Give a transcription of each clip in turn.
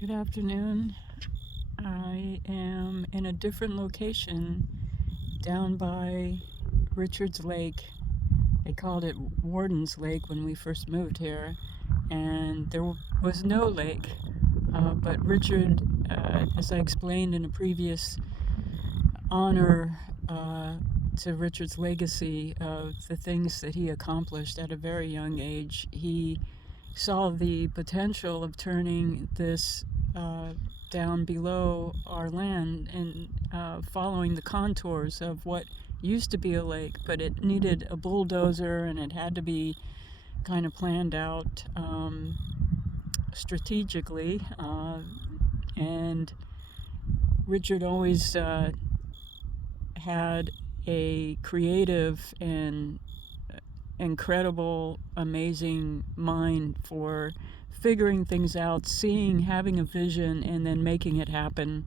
Good afternoon. I am in a different location down by Richards Lake. They called it Warden's Lake when we first moved here, and there was no lake. But Richard, as I explained in a previous honor to Richard's legacy of the things that he accomplished at a very young age, he saw the potential of turning this down below our land and following the contours of what used to be a lake, but it needed a bulldozer and it had to be kind of planned out strategically. And Richard always had a creative and incredible, amazing mind for figuring things out, having a vision, and then making it happen.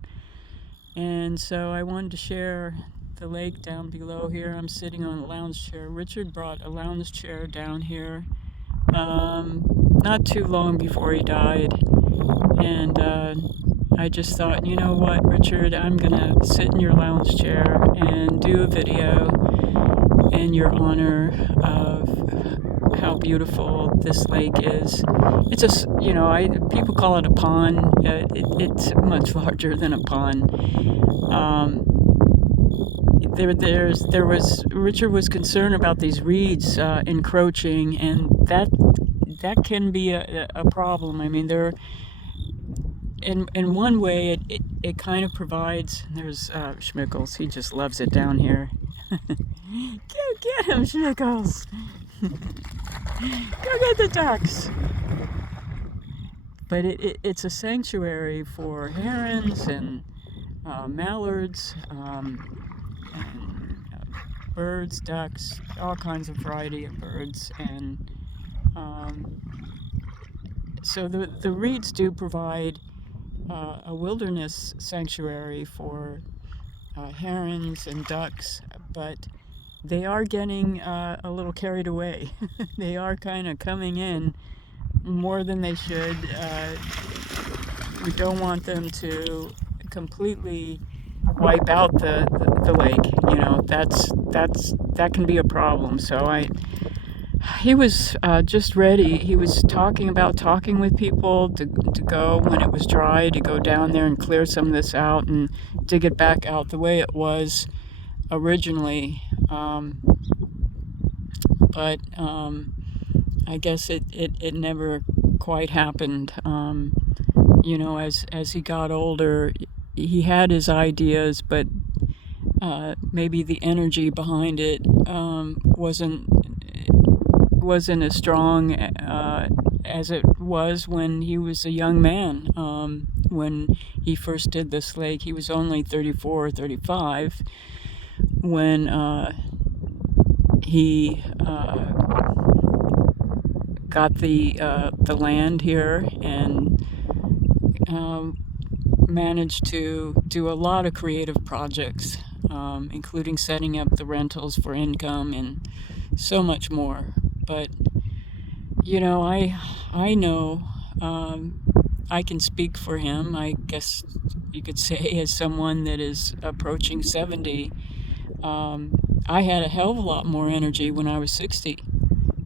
And so I wanted to share the lake down below here. I'm sitting on a lounge chair. Richard brought a lounge chair down here not too long before he died. And I just thought, you know what, Richard, I'm going to sit in your lounge chair and do a video in your honor of how beautiful this lake is. It's people call it a pond. It's much larger than a pond. Richard was concerned about these reeds encroaching, and that can be a problem. I mean, in one way, it kind of provides. There's Schmickles. He just loves it down here. Get him, Schmickles. Go get the ducks. But it's a sanctuary for herons and mallards, and birds, ducks, all kinds of variety of birds. And so the reeds do provide a wilderness sanctuary for herons and ducks, but they are getting a little carried away. They are kind of coming in more than they should. We don't want them to completely wipe out the lake. You know, that can be a problem. So he was just ready. He was talking with people to go when it was dry, to go down there and clear some of this out and dig it back out the way it was originally. But I guess it never quite happened. As he got older, he had his ideas, but maybe the energy behind it wasn't as strong as it was when he was a young man. When he first did this lake, he was only 34 or 35 when he got the land here and managed to do a lot of creative projects, including setting up the rentals for income and so much more. But I know I can speak for him. I guess you could say, as someone that is approaching 70, I had a hell of a lot more energy when I was 60.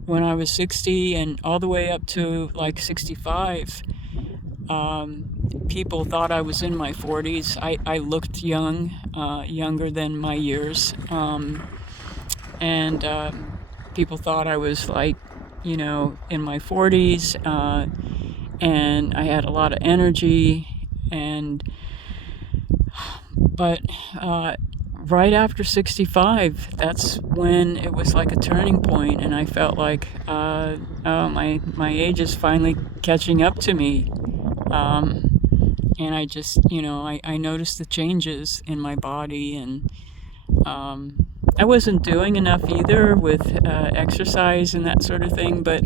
When I was 60 and all the way up to like 65, people thought I was in my 40s. I looked young, younger than my years. And people thought I was like, in my 40s. And I had a lot of energy. But right after 65, that's when it was like a turning point, and I felt like, my age is finally catching up to me. And I just, I noticed the changes in my body, and I wasn't doing enough either with exercise and that sort of thing, but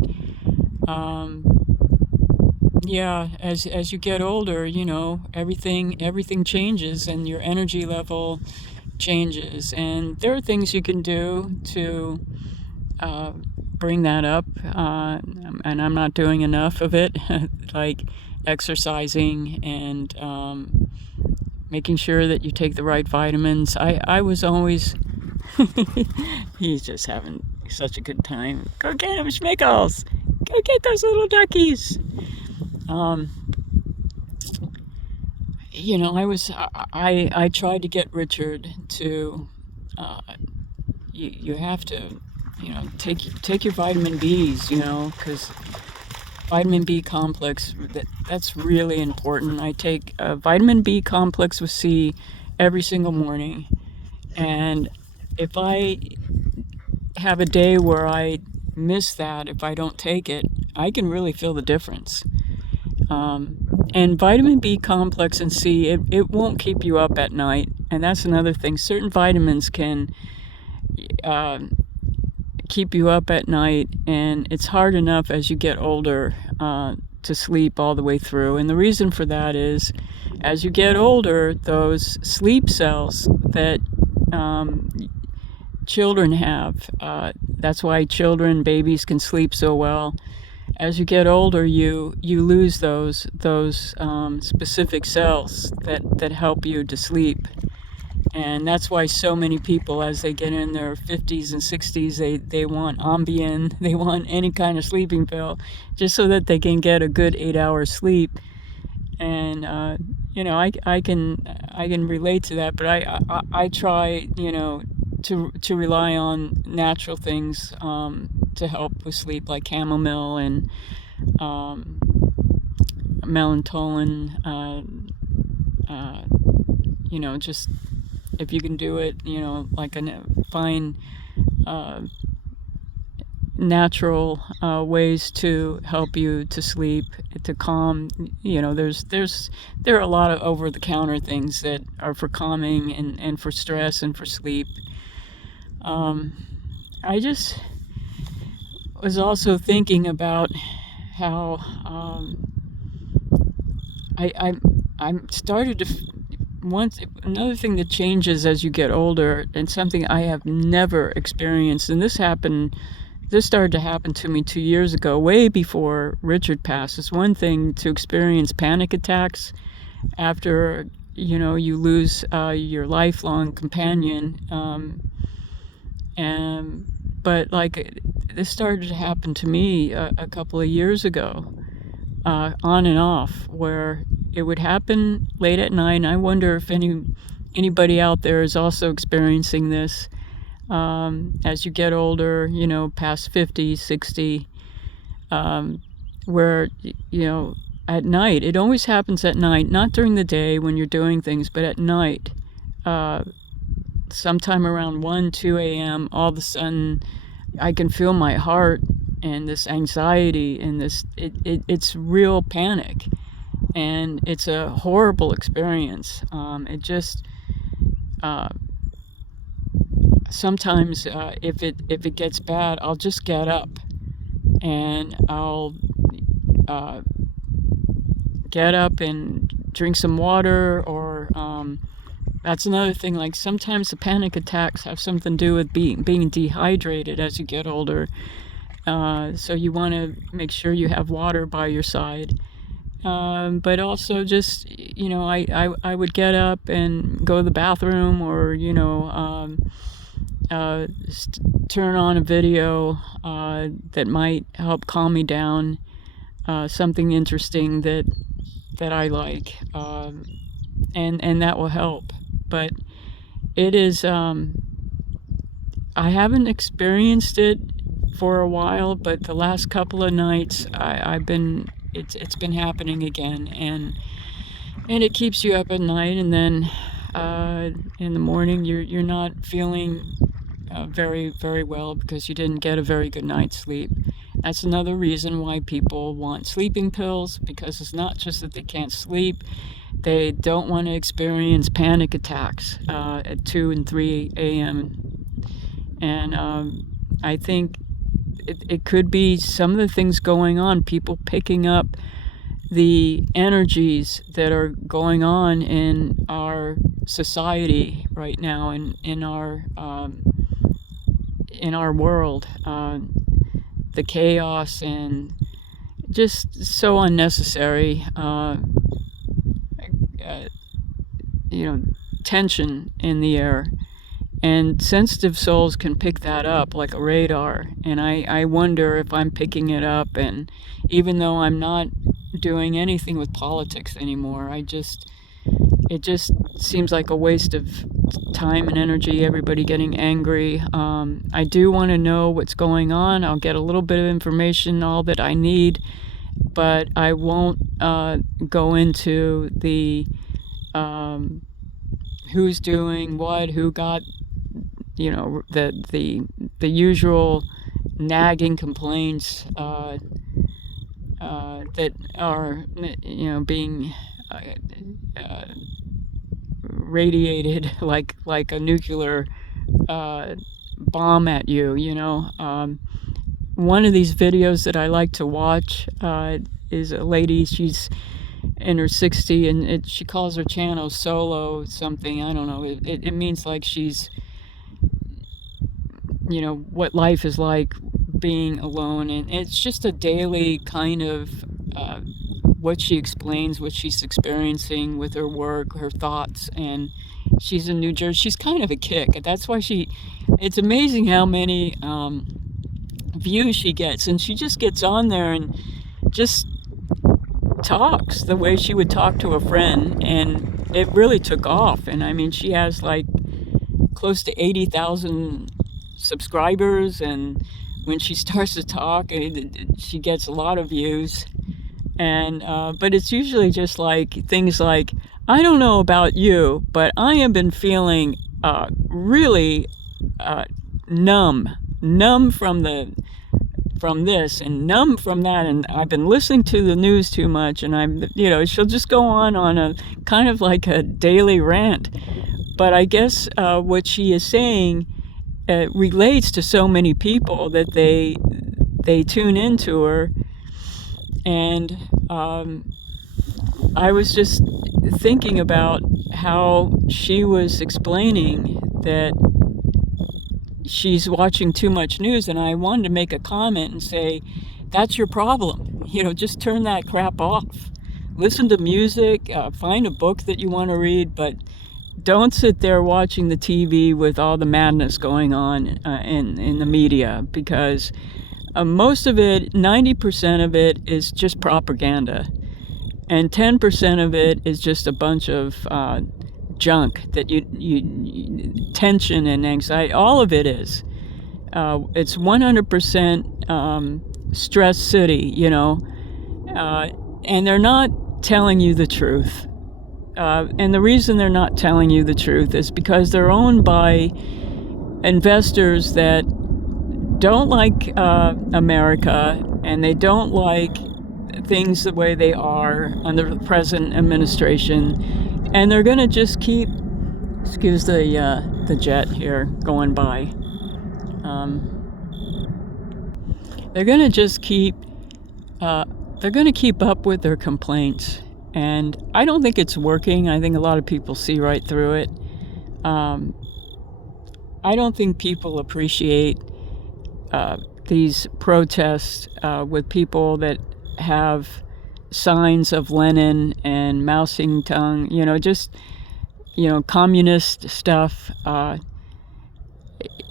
as you get older, everything changes and your energy level changes, and there are things you can do to bring that up, and I'm not doing enough of it. Like exercising and making sure that you take the right vitamins. I was always, he's just having such a good time. Go get him, Schmickles! Go get those little duckies! You know, I tried to get Richard to, you have to, you know, take your vitamin Bs, you know, because vitamin B complex, that's really important. I take a vitamin B complex with C every single morning, and if I have a day where I miss that, if I don't take it, I can really feel the difference. And vitamin B complex and C, it won't keep you up at night, and that's another thing. Certain vitamins can keep you up at night, and it's hard enough as you get older to sleep all the way through. And the reason for that is, as you get older, those sleep cells that children have, that's why babies can sleep so well. As you get older, you lose those specific cells that help you to sleep. And that's why so many people, as they get in their 50s and 60s, they want Ambien, they want any kind of sleeping pill, just so that they can get a good 8 hours sleep. And you know, I can relate to that, but I try, you know, to rely on natural things to help with sleep, like chamomile and melatonin. You know, just if you can do it, you know, like find natural ways to help you to sleep, to calm. You know, there are a lot of over-the-counter things that are for calming and for stress and for sleep. I just was also thinking about how I'm started to another thing that changes as you get older, and something I have never experienced, and this started to happen to me 2 years ago, way before Richard passed. It's one thing to experience panic attacks after, you know, you lose your lifelong companion, but like this started to happen to me a couple of years ago, on and off, where it would happen late at night. And I wonder if anybody out there is also experiencing this as you get older, you know, past 50, 60, where, you know, at night, it always happens at night, not during the day when you're doing things, but at night, sometime around 1, 2 a.m., all of a sudden I can feel my heart and this anxiety and this, it's real panic. And it's a horrible experience. It just sometimes if it gets bad, I'll just get up and I'll get up and drink some water, or that's another thing. Like sometimes the panic attacks have something to do with being dehydrated as you get older. So you want to make sure you have water by your side. But also just, you know, I would get up and go to the bathroom, or, you know, turn on a video that might help calm me down, something interesting that I like, and that will help. But it is, I haven't experienced it for a while, but the last couple of nights it's been happening again, and it keeps you up at night, and then in the morning you're not feeling very, very well because you didn't get a very good night's sleep. That's another reason why people want sleeping pills, because it's not just that they can't sleep, they don't want to experience panic attacks at 2 and 3 a.m. And I think it could be some of the things going on, people picking up the energies that are going on in our society right now, in our world, the chaos and just so unnecessary. You know, tension in the air. And sensitive souls can pick that up like a radar. And I wonder if I'm picking it up. And even though I'm not doing anything with politics anymore, it just seems like a waste of time and energy, everybody getting angry. I do want to know what's going on. I'll get a little bit of information, all that I need, but I won't go into the who's doing what, who got, you know, the usual nagging complaints that are, you know, being radiated like a nuclear bomb at you. You know, one of these videos that I like to watch is a lady. She's in her 60s, and she calls her channel Solo something. I don't know. It means like she's, you know, what life is like being alone, and it's just a daily kind of what she explains, what she's experiencing with her work, her thoughts. And she's in New Jersey. She's kind of a kick. That's why it's amazing how many views she gets, and she just gets on there and just talks the way she would talk to a friend, and it really took off. And I mean, she has like close to 80,000 subscribers, and when she starts to talk, she gets a lot of views. And but it's usually just like things like, I don't know about you, but I have been feeling really numb from this and numb from that, and I've been listening to the news too much, and you know, she'll just go on a kind of like a daily rant. But I guess what she is saying relates to so many people that they tune into her. And I was just thinking about how she was explaining that she's watching too much news, and I wanted to make a comment and say, that's your problem. You know, just turn that crap off. Listen to music, find a book that you want to read, but don't sit there watching the TV with all the madness going on in the media, because most of it, 90% of it, is just propaganda, and 10% of it is just a bunch of junk that you tension and anxiety. All of it is. It's 100% stress city, you know, and they're not telling you the truth. And the reason they're not telling you the truth is because they're owned by investors that don't like America, and they don't like things the way they are under the present administration, and they're going to just keep, excuse the jet here going by, they're going to just keep they're going to keep up with their complaints, and I don't think it's working. I think a lot of people see right through it. I don't think people appreciate these protests with people that have signs of Lenin and Mao Zedong, you know, just, you know, communist stuff.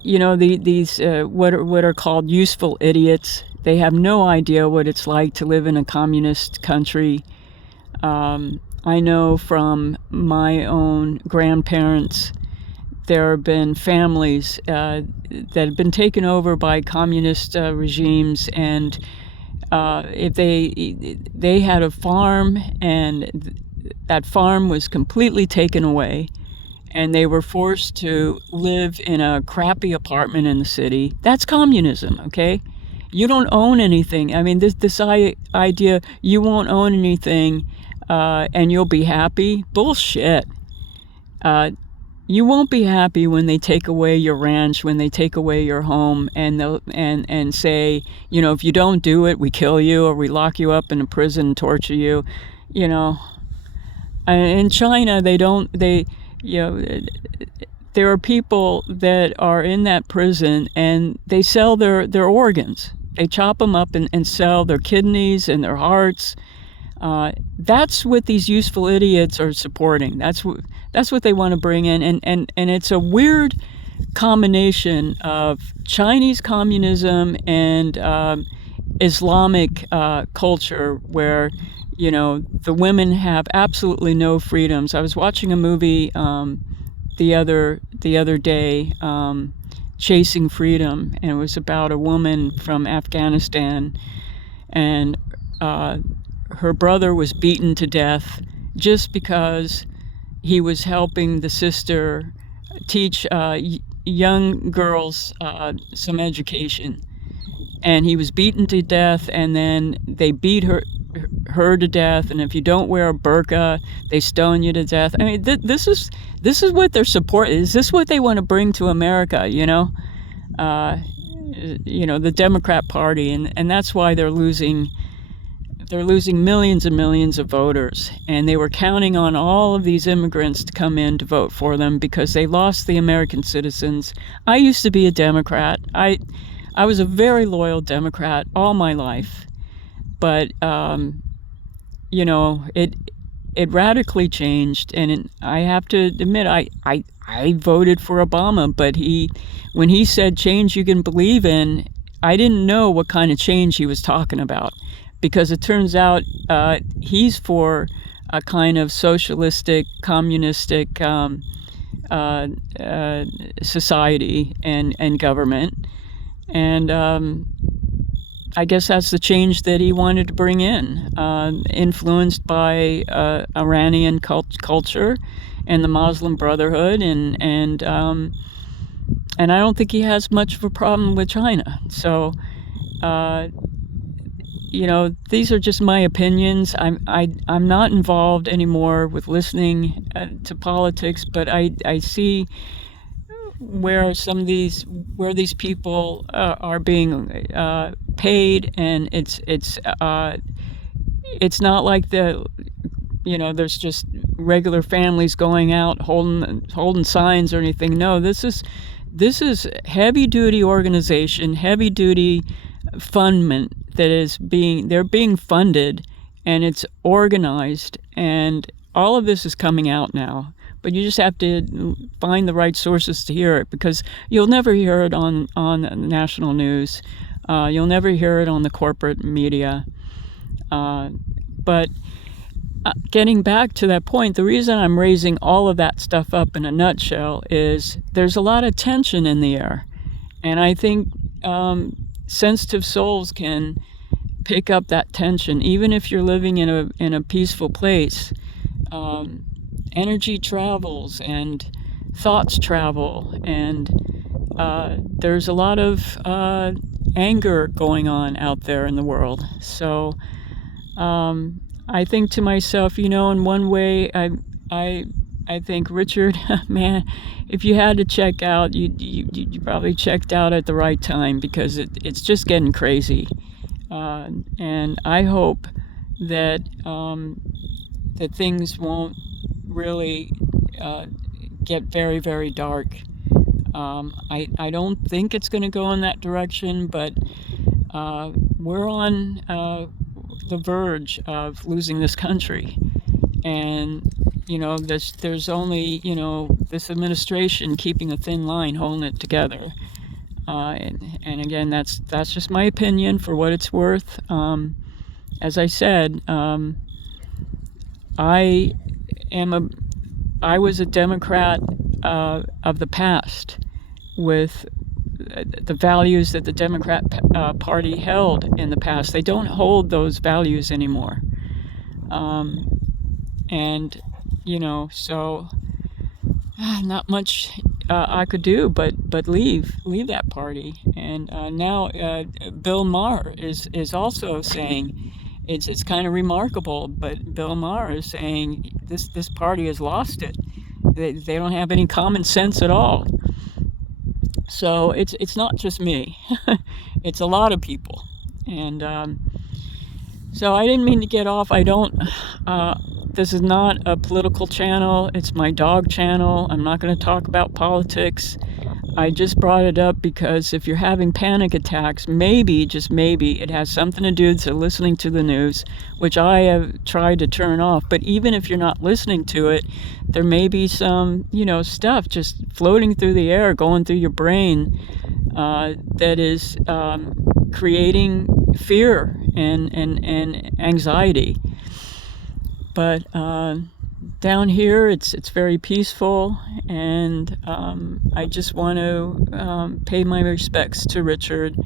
You know, these what are called useful idiots. They have no idea what it's like to live in a communist country. I know from my own grandparents, there have been families that have been taken over by communist regimes, and if they had a farm, and that farm was completely taken away, and they were forced to live in a crappy apartment in the city. That's communism, okay? You don't own anything. I mean, this idea you won't own anything and you'll be happy, bullshit. You won't be happy when they take away your ranch, when they take away your home, and say, you know, if you don't do it, we kill you, or we lock you up in a prison and torture you. You know, in China, you know, there are people that are in that prison, and they sell their organs. They chop them up and sell their kidneys and their hearts. That's what these useful idiots are supporting. That's what they want to bring in, and it's a weird combination of Chinese communism and Islamic culture, where the women have absolutely no freedoms. I was watching a movie the other day, Chasing Freedom, and it was about a woman from Afghanistan, and her brother was beaten to death just because he was helping the sister teach young girls some education. And he was beaten to death, and then they beat her to death. And if you don't wear a burqa, they stone you to death. I mean, this is what their support is. This what they want to bring to America, the Democrat Party, and that's why they're losing millions and millions of voters. And they were counting on all of these immigrants to come in to vote for them because they lost the American citizens. I used to be a Democrat. I was a very loyal Democrat all my life, but it radically changed, and I have to admit I voted for Obama, but when he said change you can believe in, I didn't know what kind of change he was talking about, because it turns out he's for a kind of socialistic, communistic society and government. And I guess that's the change that he wanted to bring in, influenced by Iranian culture and the Muslim Brotherhood, and I don't think he has much of a problem with China. So, these are just my opinions. I'm not involved anymore with listening to politics, but I see where these people are being paid, and it's not like there's just regular families going out holding signs or anything. No, this is heavy duty organization, heavy duty fundment they're being funded, and it's organized, and all of this is coming out now. But you just have to find the right sources to hear it, because you'll never hear it on national news. You'll never hear it on the corporate media. But getting back to that point, the reason I'm raising all of that stuff up in a nutshell is there's a lot of tension in the air. And I think sensitive souls can pick up that tension, even if you're living in a peaceful place. Energy travels and thoughts travel, and there's a lot of anger going on out there in the world. So I think to myself, in one way, I think, Richard, man, if you had to check out, you probably checked out at the right time, because it's just getting crazy. And I hope that that things won't really get very, very dark. I don't think it's going to go in that direction, but we're on the verge of losing this country. And there's only this administration keeping a thin line, holding it together. And again, that's just my opinion for what it's worth. As I said, I was a Democrat of the past, with the values that the Democrat Party held in the past. They don't hold those values anymore. And so not much I could do but leave that party. And now Bill Maher is also saying, it's kind of remarkable, but Bill Maher is saying this party has lost it. They don't have any common sense at all. So it's not just me. It's a lot of people. And so I didn't mean to get off. This is not a political channel. It's my dog channel. I'm not going to talk about politics. I just brought it up because if you're having panic attacks, maybe, just maybe, it has something to do to listening to the news, which I have tried to turn off. But even if you're not listening to it, there may be some, stuff just floating through the air, going through your brain, that is creating fear and anxiety. But down here, it's very peaceful, and I just want to pay my respects to Richard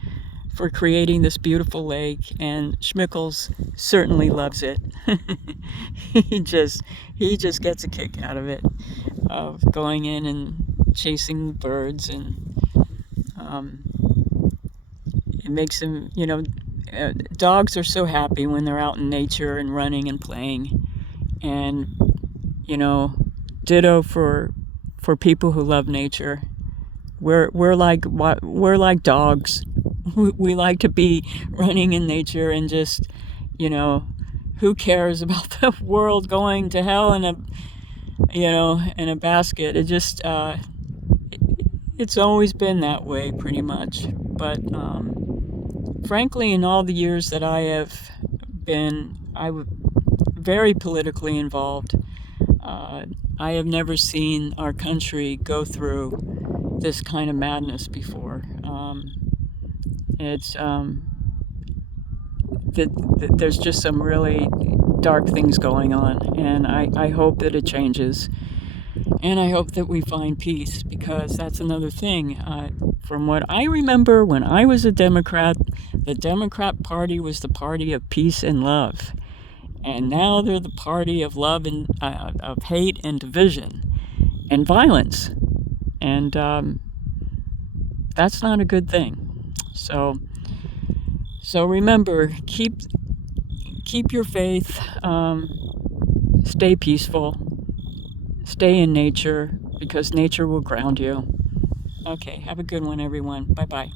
for creating this beautiful lake, and Schmickles certainly loves it. he just gets a kick out of it, of going in and chasing the birds, and it makes him, dogs are so happy when they're out in nature and running and playing, and ditto for people who love nature. We're like dogs. We like to be running in nature and just, who cares about the world going to hell in a basket. It just it's always been that way pretty much. But frankly, in all the years that I have been very politically involved, I have never seen our country go through this kind of madness before. It's there's just some really dark things going on, and I hope that it changes, and I hope that we find peace, because that's another thing. From what I remember, when I was a Democrat, the Democrat Party was the party of peace and love. And now they're the party of love and of hate and division and violence, and that's not a good thing. So remember, keep your faith, stay peaceful, stay in nature, because nature will ground you. Okay, have a good one, everyone. Bye-bye.